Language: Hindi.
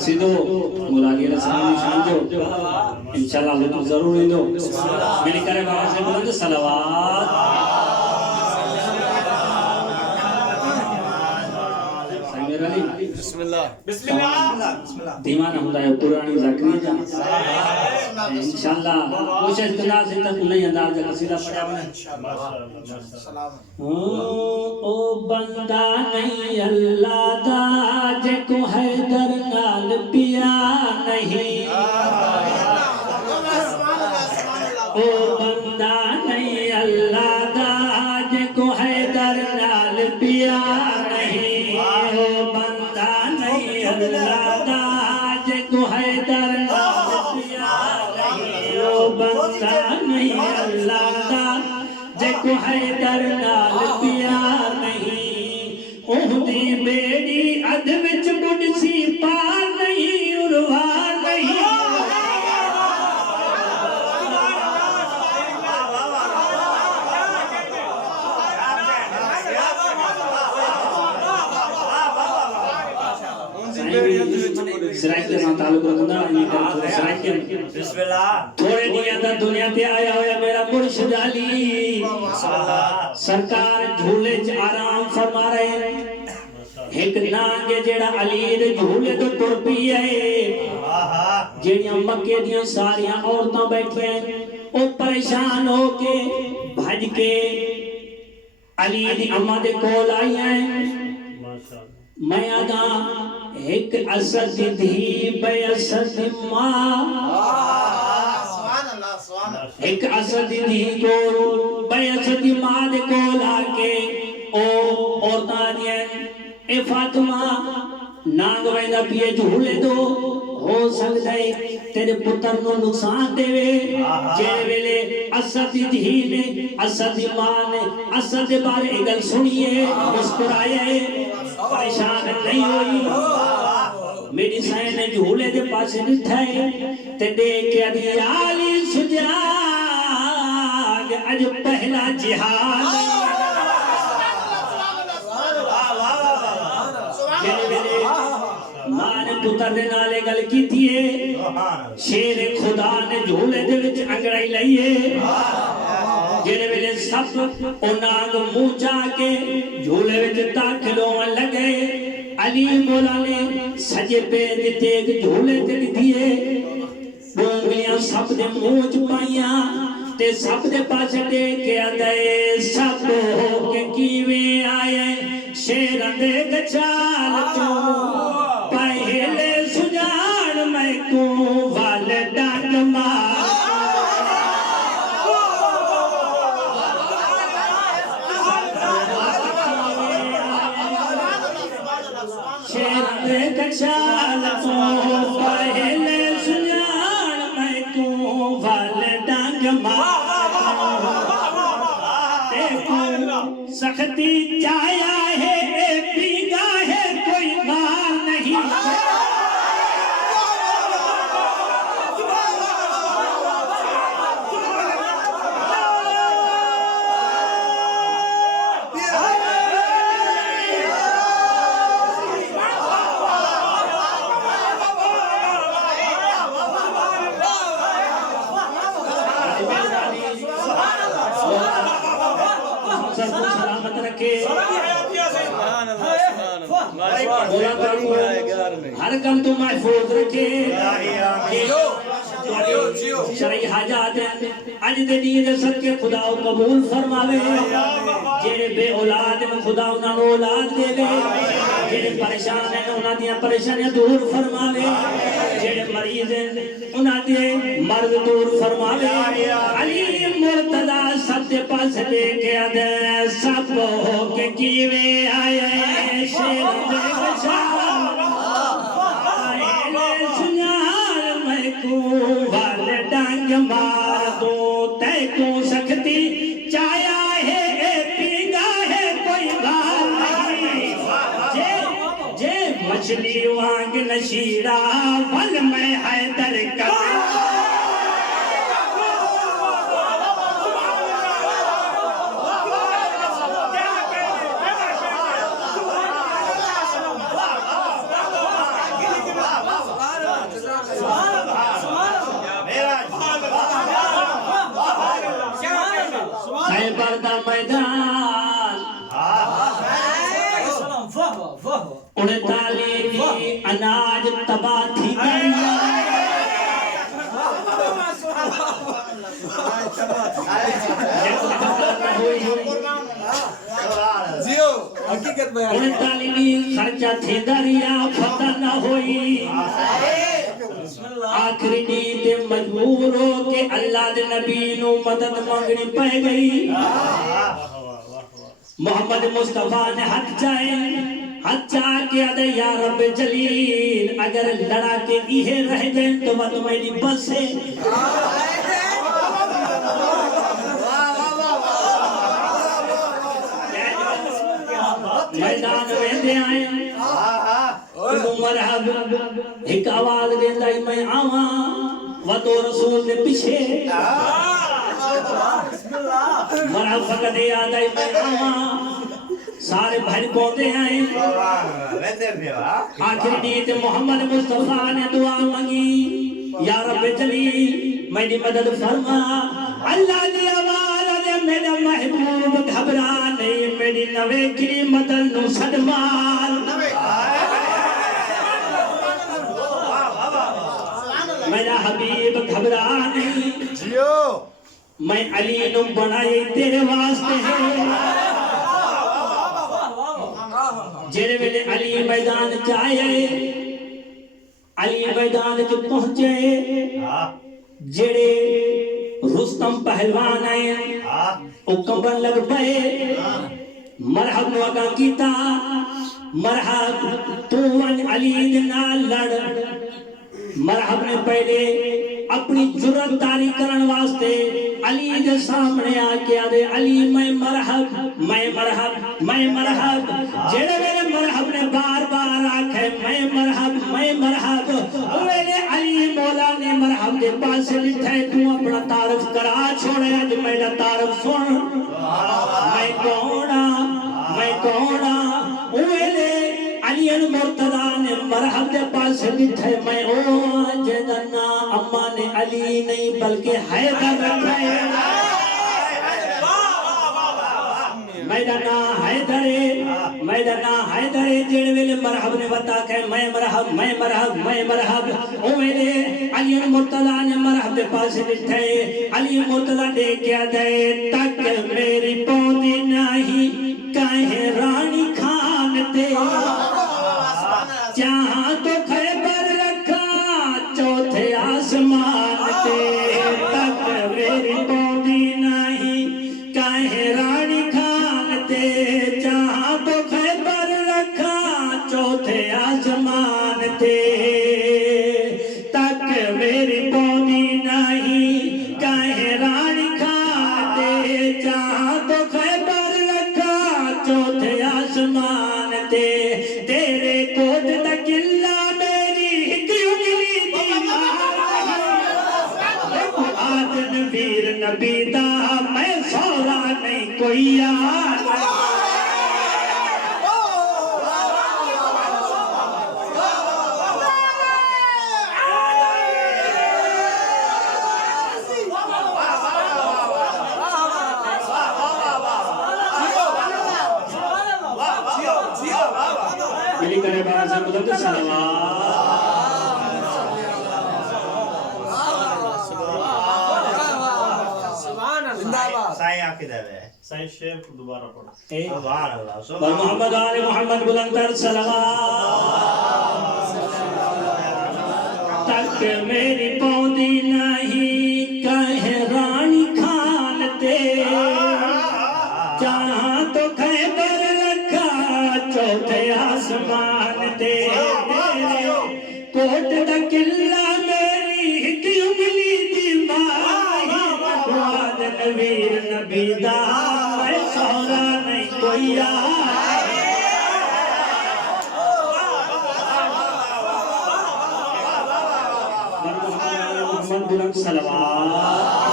कसीदो मुलागी रसूल निशान जो इंशाल्लाह तो जरूर इंदो मिल करे बाबा से बुलंद सलावत समीर अली बिस्मिल्लाह बिस्मिल्लाह दीवाना होता है पुरानी ज़करिया इंशाल्लाह कोशिश करना से तक नहीं अंदाज का कसीदा पढ़ा बना ओ बंदा नहीं अल्लाह दा जे को हैदर नाल पिया नहीं ओ बंदा नहीं अल्लाह दा जे को हैदर नाल पिया नहीं ओ बंदा नहीं अल्लाह दा जे को हैदर नाल पिया नहीं ओ बंदा नहीं अल्लाह दा जे को हैदर नाल पिया नहीं ओहदी बेड़ी अध विच बुढ़सी पार नहीं उरवा नहीं सराय के साथ ताल्लुक रखना है सराय के बिस्मिल्लाह थोड़े दिया था दुनिया पे आया होया मेरा मुर्शिद अली सरकार झूले च आराम फरमा रहे एक नांगे जेड़ा अली दे झूले तो टुर पई है जेड़ियां मक्के दियां सारियां औरतां बैठियां ओ परेशान होके भज के अली दी अम्मा दे कोल आईयां मैं आदा एक असद धी बेअसद मां एक असद धी को बेअसद मां दे कोल आके ओ औरतां दियां ए फातिमा नांग वैंदा पिए झूले दो हो सकदा है तेरे पुत्र नु नुकसान देवे जेड़े वेले असद धी ने असद मां ने असद दे बारे गल सुनिए मुस्कुराए परेशान नहीं हुई मेरी सैन ने झूले दे पासे निठा है ते देख के अदियाली सुजाग अज पहला जिहाद मां ने पुत्र दे नाले गल कीती है शेर खुदा ने झूले दे विच अंगड़ाई लई है जेड़े वेले सब ओ नाग मुंह जाके झूले विच दाखिल होवन लगे अली मौला ने सजे पे दिते एक झूले ते दिए उंगलियां सब दे मुंह च पाईयां ते सब दे पासे देख के आंदे सब हो के कीवें आए शेर दे गचाल चो पहले सुजान मैं को वाल डांग मार कचाल को पहले सुजान मैं को वाल डांग मार देखो सख्ती चाया है पीगा है कोई बात नहीं सलामत रखे हर कम तो महफूज रखे शरई हाजात अज दे दी दे सदके खुदा कबूल फरमावे जेड़े बे औलाद ने खुदा उन्हां नु औलाद देवे जेड़े परेशान हैं उन्हां दी परेशानियां दूर फरमावे जेड़े मरीज हैं उन्हां दे मर्ज दूर फरमावे अली मुर्तजा सब दे पास लेके आदे सब हो के कीवे आए शेर दे बशार आए सुनार मैं को वाल डांग मार दो तै को सख्ती चाया है पीगा है कोई बात नहीं जे मछली वांग नशीरा वल मैं हैदर का आज तबाह थी गरिया जियो हकीकत में उन तालीमी खर्चा थी दरिया फतह न होई आखिरी नींद मजबूर हो के अल्लाह दे नबी नु मदद मंगनी पै गई मोहम्मद मुस्तफा ने हाथ चाहे के अदे या रब जलील अगर लड़ा के इहे रह गए तो मत मेरी बस है मैदान में दे आए मरहब एक आवाज देता ही मैं आवा व तो रसूल के पीछे मरहब फकत याद आई मैं आवा सारे भाई पौधे आए आखिरी नीत मोहम्मद मुस्तफा ने दुआ मांगी या रब जलील मेरी मदद फरमा अल्लाह की आवाज ने मेरा महबूब घबरा नहीं मेरी नवे की मदद नु सदमार मेरा हबीब घबरा नहीं जियो मैं अली नु बनाई तेरे वास्ते है जेड़े वेले अली मैदान च आए अली मैदान च पहुंचे जेड़े रुस्तम पहलवान आए ओ कंबन लग पे मरहब नु अगा कीता मरहब तू अली दे नाल लड़ मरहब ने पहले अपनी जुर्रत तारी करन वास्ते अली के सामने आके आदे अली मैं मरहब जेड़े मेरे मरहब ने बार-बार आखे मैं मरहब मेरे अली मौला ने मरहब के पास लिखा है तू अपना तारफ करा छोड़े आज मेरा तारफ सुन मैं कौन मेरे अली मुर्तजा ने मरहब के पास लिखा है मैं ओ जेदना अम्मा ने अली नहीं बल्कि हैदर रखा है मेरा ना हैदर जेड़े वेले मरहब ने बता के मैं मरहब ओ मेरे अली मुर्तजा ने मरहब के पास लिखा है अली मुर्तजा दे क्या दे तक मेरी पौधी नहीं काहे रानी खान ते जहां तो खैबर रखा चौथे आसमान ते तक मेरी पौधी नहीं काहे रानी खान ते जहां तो खैबर रखा चौथे आसमान ते तक मेरी पौधी नहीं काहे रानी खान ते जहां तो खैबर रखा चौथे आसमान ते तेरे कोट दा किला मेरी हिक उंगली दी आदन वीर नबी दा मैं सौरा नहीं कोई यार मिली करे बाबा से बुलंद सलावत साईं आके देवे साईं शेर को दोबारा पढ़ो सुभान अल्लाह और मोहम्मद आले मोहम्मद बुलंद सलावत तक मेरी पौधी नहीं कहे रानी खान ते जहां तो खैबर रखा चौथे आसमान ते कोट दा किला मेरी हिक उंगली दी माही वादन वीर नबी दा मैं सौरा नहीं कोई यार मोहम्मद बुलंद सलावत